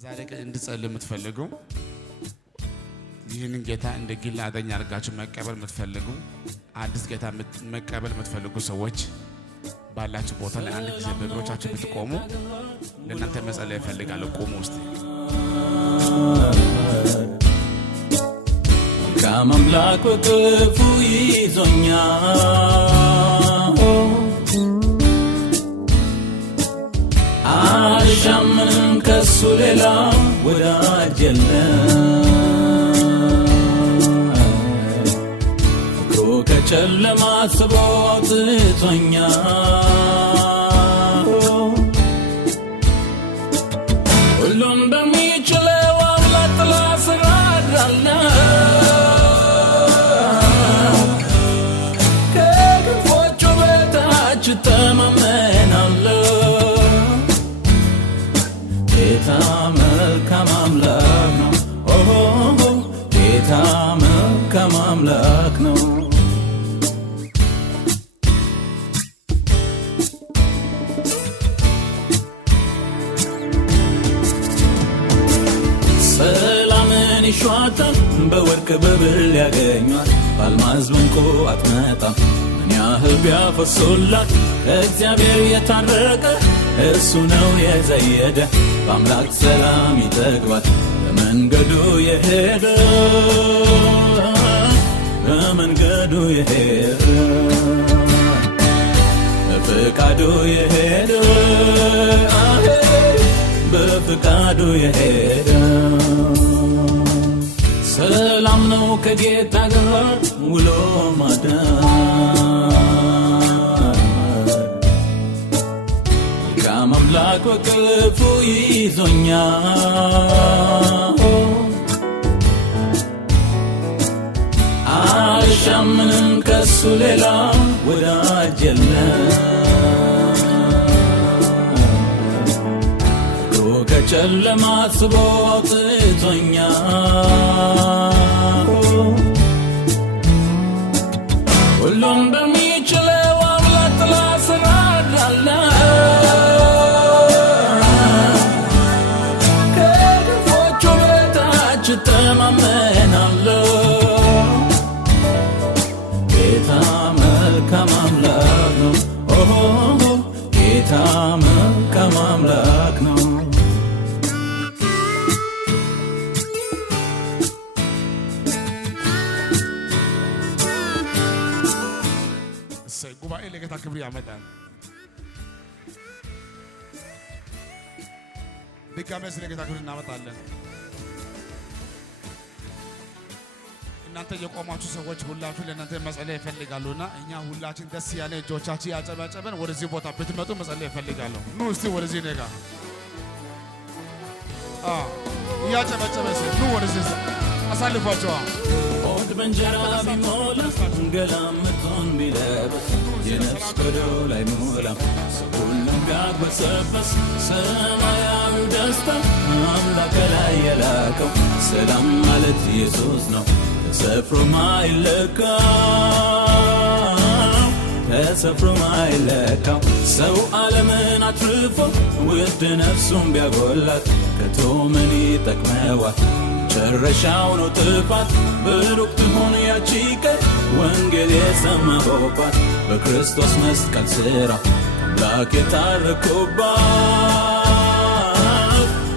በዛሬ ቀን እንድጸልዩ የምትፈልጉ ይህንን ጌታ እንደ ግል አዳኝ አድርጋችሁ መቀበል የምትፈልጉ አዲስ ጌታ መቀበል የምትፈልጉ ሰዎች ባላችሁ ቦታ ላይ አንድ ጊዜ በእግሮቻችሁ ብትቆሙ ለእናንተ መጸለይ እፈልጋለሁ። ቆሙ ውስጥ ከአምላክ ወቅፉ ይዞኛል አልሻምንም ከሱ ሌላ ወዳጅ የለም ፍቅሩ ከጨለማ ስቦ አውጥቶኛል ሁሉም በሚችለው አምላክ ጥላ ስር አድራለሁ ከክንፎቹ በታች እተማመናለሁ ጌታ መልካም አምላክ ነው ጌታ መልካም አምላክ ነው ሰላምን ይሿታል በወርቅ በብር ያገኟል በአልማዝ በዕንቁ አትመጣም ምን ያህል ቢያፈሱላት ከእግዚአብሔር የታረቀ እሱ ነው የዘየደ በአምላክ ሰላም ይጠግባል በመንገዱ የሄደ በመንገዱ የሄደ በፍቃዱ የሄደ በፍቃዱ የሄደ ሰላም ነው ከጌታ ጋር ውሎ ማደር አምላክ ወቅፉ ይዞኛል አልሻምንም ከሱ ሌላ ወዳጅ የለም ፍቅሩ ከጨለማ ስቦ አውጥቶኛል ሁሉም በሚችለው አምላክ ጥላ ስር አድራለሁ እተማመናለሁ ጌታ መልካም አምላክ ነው ጌታ መልካም አምላክ ነው ጉባኤ ለጌታ ክብር ያመጣል። ድጋሜ ስለ ጌታ ክብር እናመጣለን። እናንተ የቆማችሁ ሰዎች ሁላችሁ ለእናንተ መጸለይ ይፈልጋሉና እኛ ሁላችን ደስ ያለ እጆቻችን ያጨበጨበን ወደዚህ ቦታ ብትመጡ መጸለይ ይፈልጋለሁ። ኑ እስቲ ወደዚህ ነጋ እያጨበጨበስ ኑ ወደዚህ አሳልፏቸዋ ሆድ በእንጀራ ቢሞላ ገላምጦን ቢለብስ የነፍስ ቆዶ ላይ ሞላም ሰው ሁሉም ቢያግበሰበስ ሰማያዊው ደስታ አምላክ ላይ የላከው ሰላም ማለት ኢየሱስ ነው ተሰፍሮ ማይለካው ሰው ዓለምን አትርፎ ውድ ነፍሱን ቢያጎላት ከቶ ምን ይጠቅመዋል መጨረሻው ነው ጥፋት ብሩክ ትሁን ያቺ ቀን ወንጌል የሰማሁባት በክርስቶስ መስቀል ሥራ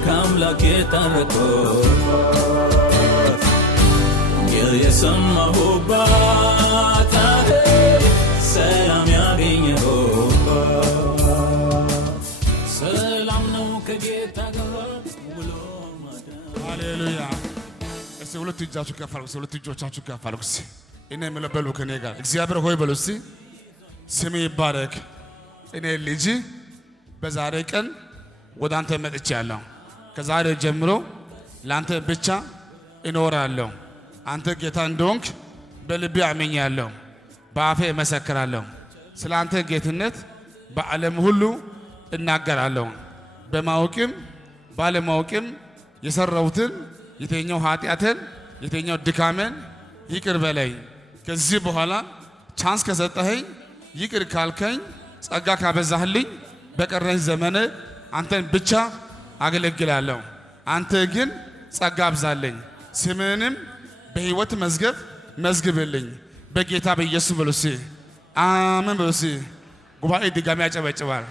ከአምላክ የታረኩባት ወንጌል የሰማሁባት ሰላም ያገኘሁባት ሰላም ነው ከጌታ ጋር ውሎ ማደር ሃሌሉያ እስቲ ሁለት እጃችሁ ከፍ አድርጉ ሁለት እጆቻችሁ ከፍ አድርጉ እኔ የምለበሉ ከኔ ጋር እግዚአብሔር ሆይ በሉ እስቲ ስም ይባረክ እኔ ልጅ በዛሬ ቀን ወደ አንተ መጥቻለሁ ከዛሬ ጀምሮ ለአንተ ብቻ እኖራለሁ አንተ ጌታ እንደሆንክ በልቤ አምኛለሁ በአፌ እመሰክራለሁ ስለ አንተ ጌትነት በዓለም ሁሉ እናገራለሁ በማወቅም ባለማወቅም የሰራሁትን የተኛው ኃጢአትን የተኛው ድካምን ይቅር በለኝ ከዚህ በኋላ ቻንስ ከሰጠኸኝ ይቅር ካልከኝ ጸጋ ካበዛህልኝ በቀረኝ ዘመን አንተን ብቻ አገለግላለሁ አንተ ግን ጸጋ አብዛለኝ፣ ስምህንም በሕይወት መዝገብ መዝግብልኝ በጌታ በኢየሱስ በሉሲ አሜን በሉሲ። ጉባኤ ድጋሚ ያጨበጭባል።